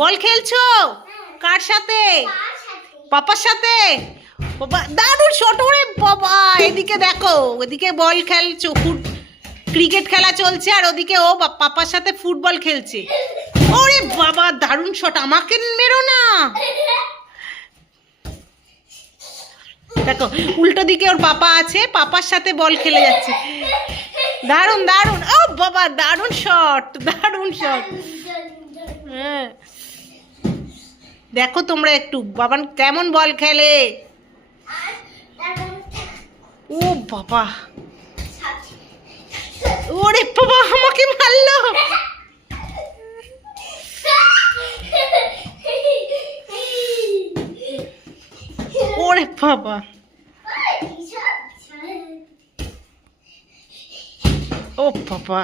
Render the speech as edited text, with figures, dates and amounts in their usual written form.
বল খেলছো? কার সাথে? পাপার সাথে? বাবা দারুণ শট! ওরে বাবা, এদিকে দেখো, ওদিকে বল খেলছো, ক্রিকেট খেলা চলছে, আর ওদিকে ও পাপার সাথে ফুটবল খেলছে। ওরে বাবা, দারুণ শট! আমাকে মেরো না। দেখো উল্টো দিকে ওর পাপা আছে, পাপার সাথে বল খেলে যাচ্ছে। দারুণ দারুণ! ও বাবা, দারুণ শট, দারুণ শট। হ্যাঁ, দেখো তোমরা একটু বাবান কেমন বল খেলে। ও বাবা, ওরে বাবা, আমাকে মারলো। ওরে বাবা, ও বাবা।